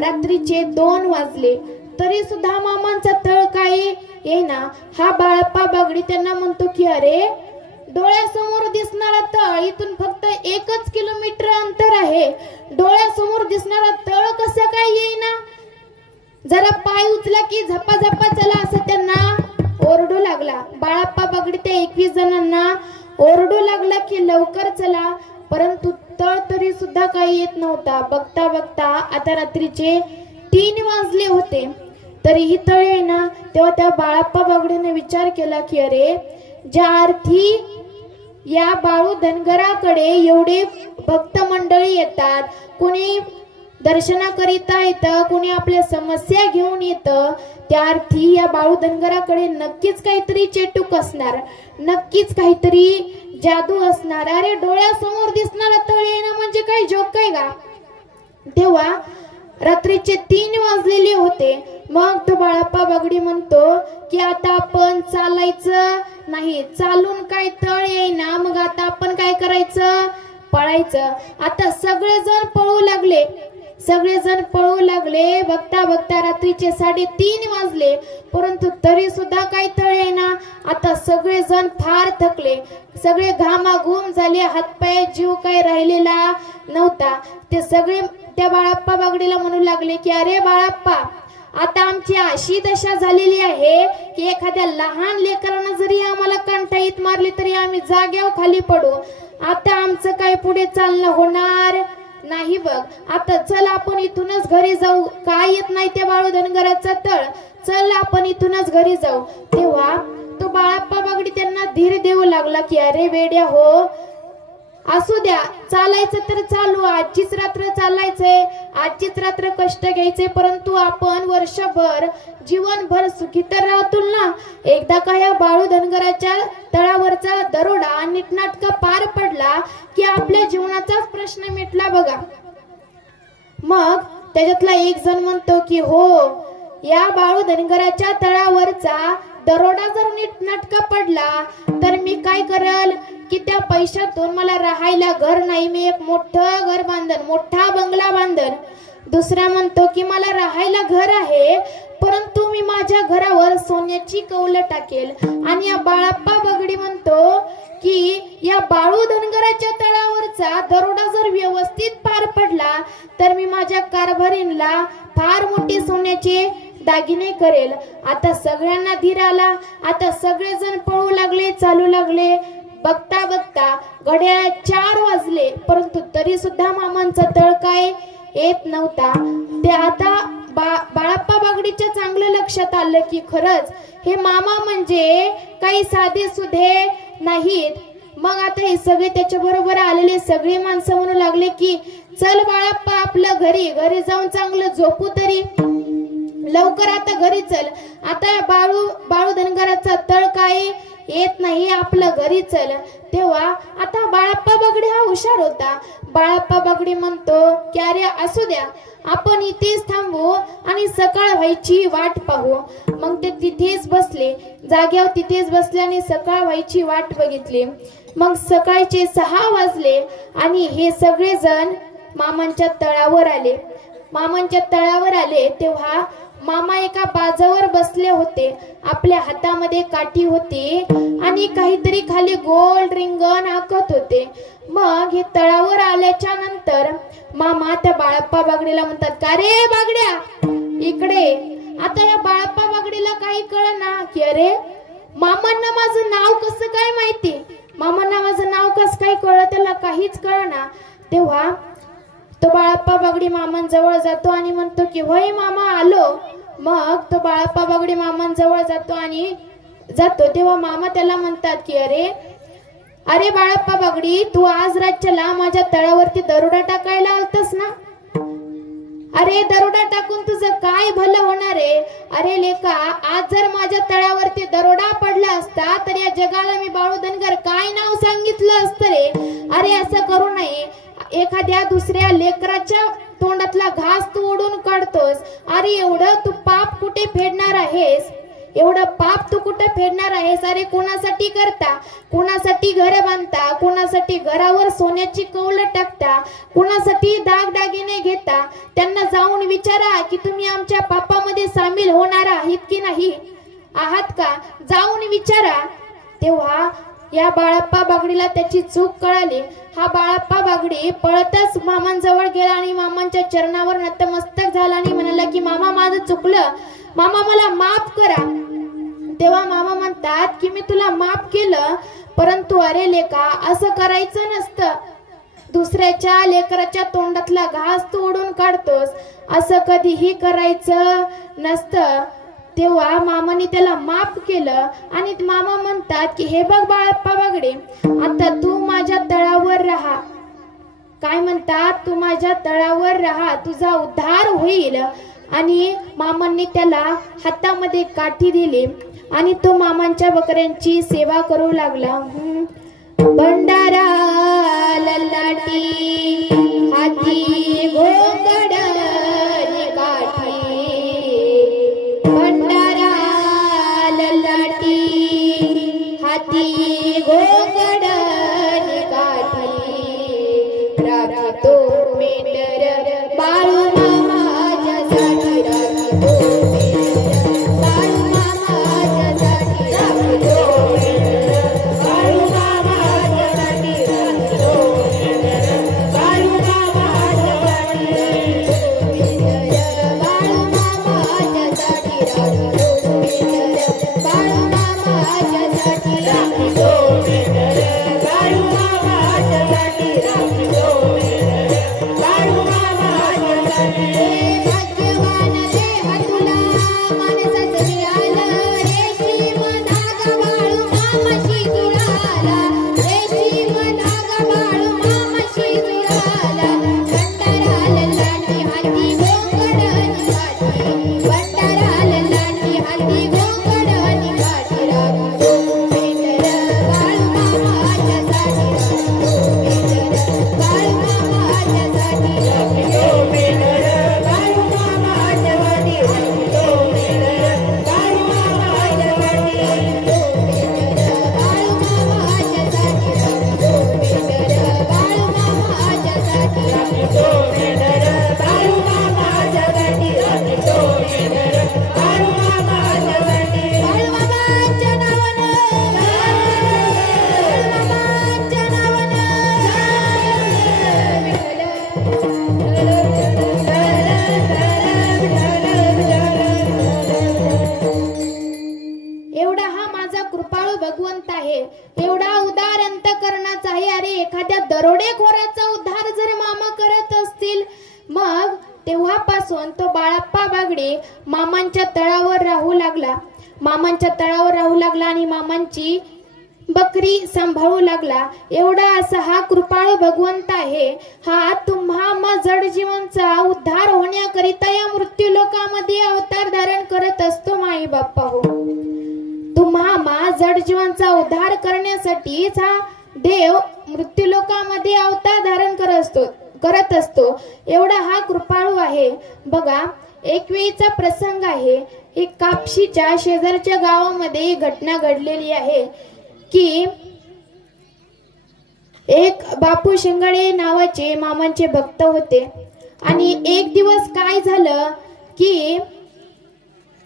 रात्रीचे 2 वाजले, तरी सुद्धा मामांचा तळ काही येईना. हा बाळप्पा बागडी त्यांना म्हणतो की अरे, डोळ्यासमोर दिसणारा तळ इथून फक्त 1 किलोमीटर अंतर आहे, डोळ्यासमोर दिसणारा तळ कसं काय येईना, जरा पाय उचला की झपाझपा चला, असं त्यांना ओरडू लागला. बाळप्पा बागडी त्या 21 जणांना ओरडू लागला की लवकर चला, परंतु तळ तरी सुद्धा सुद्धा काही येत नव्हता. बघता बघता आता रात्रीचे 3 वाजले होते, तरीही तळ येईना. तेव्हा त्या बाळाप्पा बागडीने विचार केला की अरे, ज्या अर्थी या बाळू धनगराकडे एवढे भक्त मंडळी येतात, कोणी दर्शनाकरिता येतं, कोणी आपल्या समस्या घेऊन येतं, त्या अर्थी या बाळू धनगराकडे नक्कीच काहीतरी चेटूक असणार, नक्कीच काहीतरी जादू असणार. अरे, डोळ्यासमोर दिसणारा तळ येणं म्हणजे काय जोक काय का? तेव्हा रात्रीचे 3 वाजलेले होते. मग तो बाळाप्पा बागडी म्हणतो की आता आपण चालायचं नाही, चालून काय तळ येईना, मग आता आपण काय करायचं? पळायचं. आता सगळेजण पळू लागले, सगळेजण पळू लागले. बघता बघता रात्रीचे 3:30 वाजले, परंतु तरी सुद्धा काही तळ येईना. आता सगळेजण फार थकले, सगळे घामाघूम झाले, हातपायात जीव काही राहिलेला नव्हता. ते सगळे त्या बाळाप्पा बागडीला म्हणू लागले की अरे बाळाप्पा, आता आमची अशी दशा झालेली आहे की एखाद्या लहान लेकरानं जरी आम्हाला कंटाईत मारली तरी आम्ही जाग्यावर खाली पडू. आता आमचं काय पुढे चालणं होणार नाही बघ. आता चल आपण इथूनच घरी जाऊ. काय येत नाही त्या बाळू धनगराचा तळ, चल आपण इथूनच घरी जाऊ. तेव्हा तो बाळाप्पा बागडी त्यांना धीर देऊ लागला की अरे वेड्या हो, असू द्या, चालायचं तर चालू, आजचीच रात्र चालायचंय, आजचीच रात्र कष्ट घ्यायचे, परंतु आपण वर्षभर जीवनभर सुखी तर राहतोल ना. एकदा का या बाळू धनगराच्या तळावरचा दरोडा नीटनाटका पार पडला की आपल्या जीवनाचाच प्रश्न मिटला बघा. मग त्याच्यातला एक जण म्हणतो की हो, या बाळू धनगराच्या तळावरचा दरोडा जर नीटनाटका पडला तर मी काय करल की त्या पैशातून मला राहायला घर नाही, मी एक मोठं घर बांधन, मोठा बंगला बांधन. दुसरा म्हणतो की मला राहायला घर आहे, परंतु मी माझ्या घरावर सोन्याची कौल टाकेल. आणि या बाळाप्पा बागडी म्हणतो की या बाळू धनगराच्या तळावरचा दरोडा जर व्यवस्थित पार पडला तर मी माझ्या कारभारींना फार मोठे सोन्याचे दागिने करेल. आता सगळ्यांना धीर आला. आता सगळेजण पळू लागले, चालू लागले. बघता बघता घड्याळात 4 वाजले, परंतु तरी सुद्धा मामांचा तळ काय येत नव्हता. ते आता बाळाप्पा बागडीच्या चांगलं लक्षात आलं की खरंच हे मामा म्हणजे काही साधे सुधे नाहीत. मग आता हे सगळे त्याच्या बरोबर आलेले सगळे माणसं म्हणू लागले की चल बाळाप्पा, आपलं घरी जाऊन चांगलं झोपू तरी, लवकर आता घरी चल. आता बाळू धनगराचा तळ काय येत नाही, आपलं घरी चल. तेव्हा आता बाळाप्पा बागडी हा हुशार होता. बाळाप्पा बागडी म्हणतो की अरे असू द्या, आपण इथेच थांबू आणि सकाळ व्हायची वाट पाहू. मग ते तिथेच बसले, जाग्यावर तिथेच बसले आणि सकाळ व्हायची वाट बघितली. मग सकाळचे 6 वाजले आणि हे सगळेजण मामांच्या तळावर आले. मामांच्या तळावर आले तेव्हा मामा एका बाजावर बसले होते. आपल्या हातामध्ये काठी होती आणि काहीतरी खाली गोल रिंगण आखत होते. मग हे तळावर आल्याच्या नंतर मामा त्या बाळाप्पा बागडीला म्हणतात का रे बागड्या, इकडे. आता या बाळाप्पा बागडीला काही कळना की अरे, मामांना माझं नाव कसं काय माहिती, मामांना माझं नाव कसं काय कळलं, त्याला काहीच कळना. तेव्हा तो बाळाप्पा बागडी मामांजवळ जातो आणि म्हणतो की होय मामा, आलो. मग तो बाळाप्पा बागडी मामांजवळ जातो तेव्हा मामा त्याला म्हणतात की अरे बाळाप्पा बागडी, तू आज रातच्याला माझ्या तळावरती दरोडा टाकायला आलतस ना? अरे, दरोडा टाकून तुझं काय भलं होणार आहे? अरे लेका, आज जर माझ्या तळावरती दरोडा पडला असता तर या जगाला मी बाळू धनगर काय नाव सांगितलं असतं रे? अरे असं करू नये. एखाद्या दुसऱ्या लेकराच्या तोंडातला घास तू ओढून काढतोस. अरे एवढं तू पाप कुठे फेडणार आहेस? एवढं पाप तू कुठे फेडणार आहेस? अरे कोणासाठी करता? कोणासाठी घर बांधता? कोणासाठी घरावर सोन्याची कौल टाकता? कोणासाठी दागदागिने घेता? त्यांना जाऊन विचारा की तुम्ही आमच्या पापामध्ये सामील होणार आहात की नाही आहात का? जाऊन विचारा. तेव्हा या बाळाप्पा बागडीला त्याची चूक कळाली. हा बाळाप्पा बागडी पळतच मामांजवळ गेला आणि मामांच्या चरणावर नतमस्तक झाला आणि म्हणाला की मामा, माझं चुकलं, मामा मला माफ करा. तेव्हा मामा म्हणतात की मी तुला माफ केलं, परंतु अरे लेका, असं करायचं नसतं. दुसऱ्याच्या लेकराच्या तोंडातला घास तोडून काढतोस, असं कधीही करायचं नसतं. तेव्हा मामाने त्याला माफ केलं आणि मामा म्हणतात की हे बघ बाळप्पा बागडे, आता तू माझ्या तळावर राहा. काय म्हणतात, तू माझ्या तळावर राहा, तुझा उद्धार होईल. आणि मामांनी त्याला हातामध्ये काठी दिली आणि तो मामांच्या बकऱ्यांची सेवा करू लागला. भंडारा ललाटी हाती घोंगड काठी, भंडारा ललाटी हाती घोंगड काठी, राखतो मेंढर बाळू मामाच्यासाठी, राखतो मेंढर बाळू मामाच्यासाठी, राखतो मेंढर बाळू मामाच्यासाठी, राखतो मेंढर बाळू मामाच्यासाठी, मेंढर बाळू मामाच्यासाठी, राखतो मेंढर बाळू मामाच्यासाठी, राखतो मेंढर बाळू मामाच्यासाठी, राखतो मेंढर बाळू मामाच्यासाठी. भाग्यवान देह तुला माणसाचं मिळालं, रेशीम धागा बाळू मामाशी जुळाला, रेशीम धागा बाळू मामाशी जुळाला. भंडारा ललाटी हाती घोंगड काठी, भंडारा ललाटी हाती घोंगड काठी, राखतो मेंढर बाळू मामाच्यासाठी, राखतो मेंढर बाळू मामाच्यासाठी, राखतो मेंढर बाळू मामाच्यासाठी, राखतो मेंढर बाळू मामाच्यासाठी, राखतो मेंढर बाळू मामाच्यासाठी, राखतो मेंढर बाळू मामाच्यासाठी, राखतो मेंढर बाळू मामाच्यासाठी, राखतो मेंढर बाळू मामाच्यासाठी. बाळू मामाच्या नावानं, बाळू मामाच्या एवढा हा माझा कृपाळू भगवंत आहे, एवढा उदार अंतकरणाचा आहे. अरे एखाद्या दरोडेखोराचा उद्धार जर मामा करत असतील, मग तेव्हापासून तो बाळप्पा बागडे मामांच्या तळावर राहू लागला, मामांच्या तळावर राहू लागला आणि मामांची बकरी सांभाळू लागला. एवढा असा हा कृपाळू भगवंत आहे. हा तुम्हा जड जीवांचा उद्धार होण्याकरिता या मृत्यू लोकामध्ये अवतार धारण करत असतो. माई बाप्पा हो, तुम्हा जड जीवांचा उद्धार करण्यासाठीच हा देव मृत्यू लोकामध्ये अवतार धारण करत असतो. एवढा हा कृपाळू आहे. बघा, एक वेळीचा प्रसंग आहे. एक कापशीच्या शेजारच्या गावामध्ये एक घटना घडलेली आहे की एक बापू शिंगाडे नावाचे मामांचे भक्त होते आणि एक दिवस काय झालं की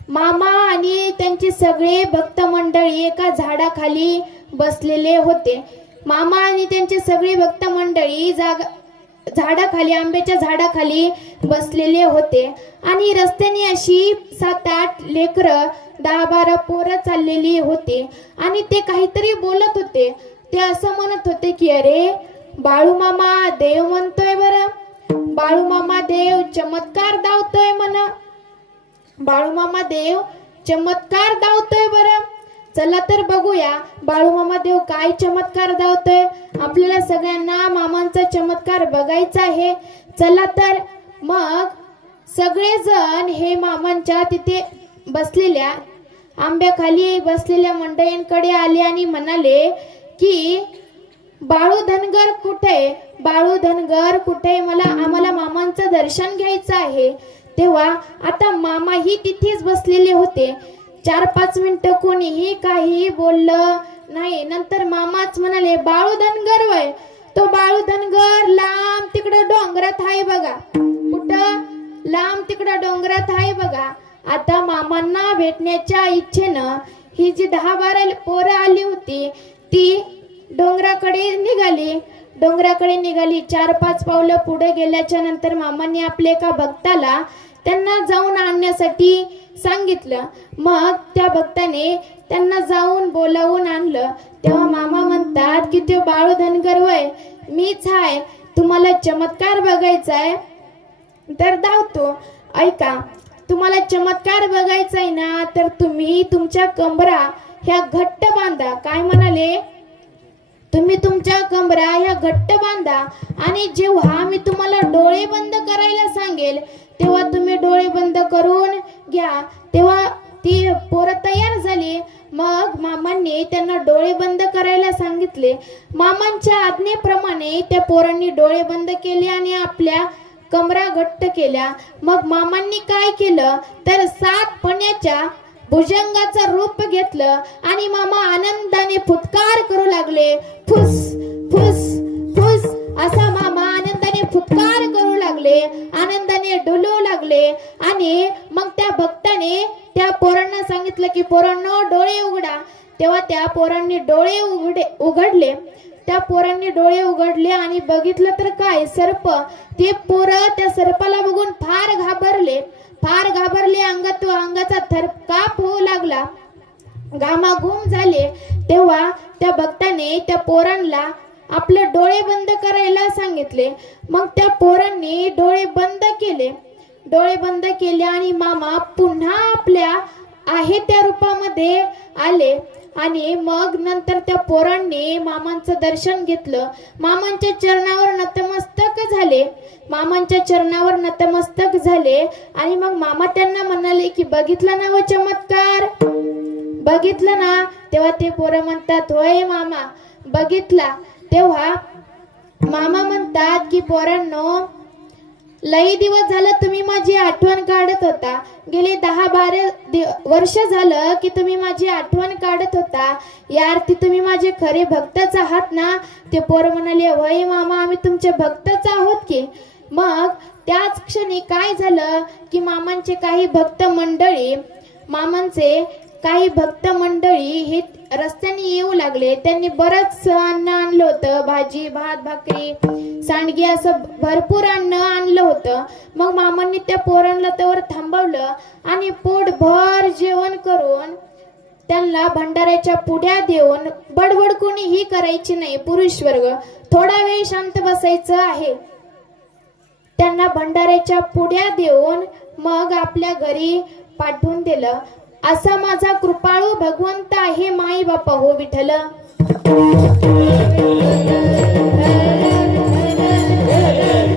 मामा आणि त्यांचे सगळे भक्त मंडळी एका झाडाखाली बसलेले होते. मामा आणि त्यांचे सगळे भक्त मंडळी झाडाखाली, आंब्याच्या झाडाखाली बसलेले होते आणि रस्त्याने अशी 7-8 लेकरं 10-12 पोरं चाललेली होती आणि ते काहीतरी बोलत होते. ते असं म्हणत होते की अरे बाळू मामा देव म्हणतोय, बरं बाळू मामा देव चमत्कार दावतोय म्हणा, बाळू मामा देव चमत्कार दावतोय, बरं चला तर बघूया बाळू मामा देव काय चमत्कार दावतोय. आपल्याला सगळ्यांना मामांचा चमत्कार बघायचा आहे. चला तर मग सगळेजण हे मामांच्या तिथे बसलेल्या आंब्याखाली बसलेल्या मंडळींकडे आले आणि म्हणाले की बाळू धनगर कुठे, बाळू धनगर कुठे, आम्हाला मामांचं दर्शन घ्यायचं आहे. तेव्हा आता मामाही तिथेच बसलेले होते. 4-5 मिनिटं कोणीही काही बोललं नाही. नंतर मामाच म्हणाले बाळू धनगर वय, तो बाळू धनगर लांब तिकडं डोंगरात आहे बघा. कुठं? लांब तिकडं डोंगरात आहे बघा. आता मामांना भेटण्याच्या इच्छेनं ही जी 10-12 पोरं आली होती ती डोंगराकडे निघाली. 4-5 पावलं पुढे गेल्याच्या नंतर मामांनी आपल्या एका भक्ताला त्यांना जाऊन आणण्यासाठी सांगितलं. मग त्या भक्ताने त्यांना जाऊन बोलावून आणलं. तेव्हा मामा म्हणतात की तो बाळू धनगर वय मीच आहे. तुम्हाला चमत्कार बघायचा आहे तर धावतो. ऐका, तुम्हाला चमत्कार बघायचा आहे ना, तर तुम्ही तुमच्या कंबरा ह्या घट्ट बांधा. काय म्हणाले? तुम्ही तुमच्या कंबरा ह्या घट्ट बांधा आणि जेव्हा मी तुम्हाला डोळे बंद करायला सांगेल तेव्हा तुम्ही डोळे बंद करून घ्या. तेव्हा ती पोरं तयार झाली. मग मामांनी त्यांना डोळे बंद करायला सांगितले. मामांच्या आज्ञेप्रमाणे त्या पोरांनी डोळे बंद केले आणि आपल्या कमरा घट्ट केल्या. मग मामांनी काय केलं तर 7 पण्याच्या भुजंगाचं रूप घेतलं आणि मामा आनंदाने फुटकार करू लागले. फुस फुस फुस असा मामा आनंदाने फुटकार करू लागले, आनंदाने डोलू लागले. आणि मग त्या भक्ताने त्या पोरांना सांगितलं की पोरांनो डोळे उघडा. तेव्हा त्या पोरांनी डोळे उघडले. त्या पोरांनी डोळे उघडले आणि बघितलं तर काय, सर्प. ते पोरं त्या सर्पाला बघून फार घाबरले. अंगाचा थरकाप होऊ लागला, घामाघूम झाले. तेव्हा त्या भक्ताने त्या पोरांना आपले डोळे बंद करायला सांगितले. मग त्या पोरांनी डोळे बंद केले आणि मामा पुन्हा आपल्या आहे त्या रूपामध्ये आले. आणि मग नंतर त्या पोरांनी मामांचं दर्शन घेतलं. मामांच्या चरणावर नतमस्तक झाले. आणि मग मामा त्यांना म्हणाले की बघितलं ना व चमत्कार, बघितलं ना? तेव्हा ते पोरं म्हणतात होय मामा बघितला. तेव्हा मामा म्हणतात की पोरांनो, लई दिवस झालं तुम्ही माझी आठवण काढत होता. गेले 10-12 वर्ष झालं की तुम्ही माझी आठवण काढत होता. या अर्थी तुम्ही माझे खरे भक्तच आहात ना? ते पोरं म्हणाले होय मामा आम्ही तुमचे भक्तच आहोत की. मग त्याच क्षणी काय झालं की मामांचे काही भक्त मंडळी हे रस्त्याने येऊ लागले. त्यांनी बरंच अन्न आणलं होतं, भाजी भात भाकरी सांडगी असं भरपूर अन्न आणलं होतं. मग मामांनी त्या पोरांना त्यावर थांबवलं आणि पोटभर जेवण करून त्यांना भंडाऱ्याच्या पुड्या देऊन, बडबड कोणीही करायची नाही, पुरुष वर्ग थोडा वेळ शांत बसायचं आहे. त्यांना भंडाऱ्याच्या पुड्या देऊन मग आपल्या घरी पाठवून दिलं. असा माझा कृपाळू भगवंत आहे माई बापा हो विठ्ठल.